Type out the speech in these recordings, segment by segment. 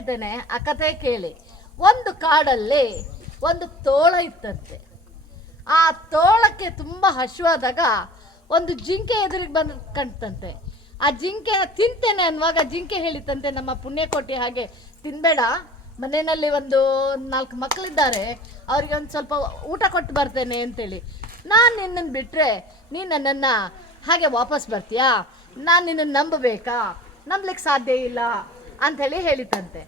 ಹೇಳ್ತೇನೆ, ಆ ಕಥೆ ಕೇಳಿ. ಒಂದು ಕಾಡಲ್ಲಿ ಒಂದು ತೋಳ ಇತ್ತಂತೆ. ಆ ತೋಳಕ್ಕೆ ತುಂಬ ಹಸುವಾದಾಗ ಒಂದು ಜಿಂಕೆ ಎದುರಿಗೆ ಬಂದು ಕಂಡ್ತಂತೆ ಆ ಜಿಂಕೆನ ತಿಂತೇನೆ ಅನ್ನುವಾಗ ಜಿಂಕೆ ಹೇಳಿತಂತೆ, ನಮ್ಮ ಪುಣ್ಯಕೋಟಿ ಹಾಗೆ, ತಿನ್ಬೇಡ, ಮನೆಯಲ್ಲಿ ಒಂದು ನಾಲ್ಕು ಮಕ್ಕಳಿದ್ದಾರೆ ಅವ್ರಿಗೆ ಒಂದು ಸ್ವಲ್ಪ ಊಟ ಕೊಟ್ಟು ಬರ್ತೇನೆ ಅಂತೇಳಿ. ನಾನು ನಿನ್ನನ್ನು ಬಿಟ್ಟರೆ ನೀನು ನನ್ನನ್ನು ಹಾಗೆ ವಾಪಸ್ ಬರ್ತೀಯಾ? ನಾನು ನಿನ್ನನ್ನು ನಂಬಬೇಕಾ? ನಂಬಲಿಕ್ಕೆ ಸಾಧ್ಯ ಇಲ್ಲ. ಅಂಥೇಳಿ ಹೇಳಿತಂತೆ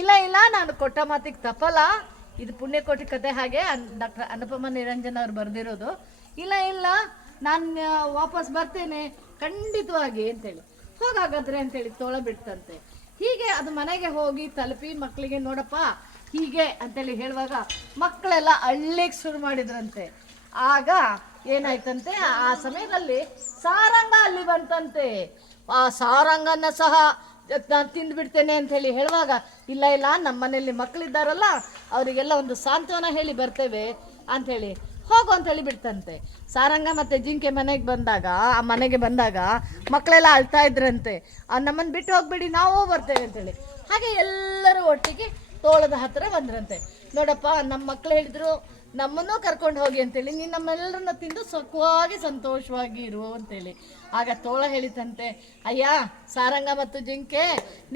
ಇಲ್ಲ ಇಲ್ಲ, ನಾನು ಕೊಟ್ಟ ಮಾತಿಗೆ ತಪ್ಪಲ್ಲ. ಇದು ಪುಣ್ಯಕೋಟಿ ಕತೆ ಹಾಗೆ ಡಾಕ್ಟರ್ ಅನುಪಮ ನಿರಂಜನ್ ಅವ್ರು ಬರೆದಿರೋದು. ಇಲ್ಲ ಇಲ್ಲ, ನಾನು ವಾಪಸ್ ಬರ್ತೇನೆ. ಖಂಡಿತವಾಗಿ ಅಂತೇಳಿ. ಹೋಗಾಗಾದ್ರೆ ಅಂತೇಳಿ ತೋಳ ಬಿಡ್ತಂತೆ. ಹೀಗೆ ಅದು ಮನೆಗೆ ಹೋಗಿ ತಲುಪಿ ಮಕ್ಕಳಿಗೆ ನೋಡಪ್ಪ, ಹೀಗೆ ಅಂತೇಳಿ ಹೇಳುವಾಗ ಮಕ್ಕಳೆಲ್ಲ ಅಳ್ಳಿಗೆ ಶುರು ಮಾಡಿದ್ರಂತೆ. ಆಗ ಏನಾಯ್ತಂತೆ, ಆ ಸಮಯದಲ್ಲಿ ಸಾರಂಗ ಅಲ್ಲಿ ಬಂತಂತೆ. ಆ ಸಾರಂಗನ ಸಹ ನಾನು ತಿಂದ್ಬಿಡ್ತೇನೆ ಅಂತ ಹೇಳಿ ಹೇಳುವಾಗ, ಇಲ್ಲ ಇಲ್ಲ ನಮ್ಮ ಮನೆಯಲ್ಲಿ ಮಕ್ಕಳಿದ್ದಾರಲ್ಲ ಅವರಿಗೆಲ್ಲ ಒಂದು ಸಾಂತ್ವನ ಹೇಳಿ ಬರ್ತೇವೆ ಅಂಥೇಳಿ ಹೋಗು ಅಂತ ಹೇಳಿ ಬಿಡ್ತಂತೆ. ಸಾರಂಗ ಮತ್ತೆ ಜಿಂಕೆ ಮನೆಗೆ ಬಂದಾಗ, ಆ ಮನೆಗೆ ಬಂದಾಗ ಮಕ್ಕಳೆಲ್ಲ ಅಳ್ತಾ ಇದ್ರಂತೆ. ಆ ನಮ್ಮನ್ನು ಬಿಟ್ಟು ಹೋಗ್ಬಿಡಿ, ನಾವು ಬರ್ತೇವೆ ಅಂತೇಳಿ ಹಾಗೆ ಎಲ್ಲರೂ ಒಟ್ಟಿಗೆ ತೋಳದ ಹತ್ತಿರ ಬಂದ್ರಂತೆ. ನೋಡಪ್ಪ ನಮ್ಮ ಮಕ್ಕಳು ಹೇಳಿದ್ರು ನಮ್ಮನ್ನು ಕರ್ಕೊಂಡು ಹೋಗಿ ಅಂತೇಳಿ, ನೀನು ನಮ್ಮೆಲ್ಲರನ್ನ ತಿಂದು ಸುಖವಾಗಿ ಸಂತೋಷವಾಗಿ ಇರು ಅಂತೇಳಿ. ಆಗ ತೋಳ ಹೇಳಿತಂತೆ, ಅಯ್ಯ, ಸಾರಂಗ ಮತ್ತು ಜಿಂಕೆ,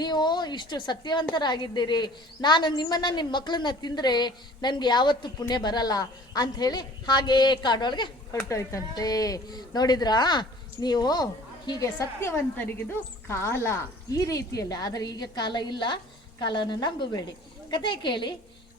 ನೀವು ಇಷ್ಟು ಸತ್ಯವಂತರಾಗಿದ್ದೀರಿ. ನಾನು ನಿಮ್ಮನ್ನು ನಿಮ್ಮ ಮಕ್ಕಳನ್ನ ತಿಂದರೆ ನನಗೆ ಯಾವತ್ತೂ ಪುಣ್ಯ ಬರಲ್ಲ ಅಂಥೇಳಿ ಹಾಗೇ ಕಾಡೊಳಗೆ ಹೊರಟೋಯ್ತಂತೆ. ನೋಡಿದ್ರಾ, ನೀವು ಹೀಗೆ ಸತ್ಯವಂತರಿಗಿದು ಕಾಲ ಈ ರೀತಿಯಲ್ಲಿ, ಆದರೆ ಈಗ ಕಾಲ ಇಲ್ಲ, ಕಾಲನ ನಂಬಬೇಡಿ. ಕತೆ ಕೇಳಿ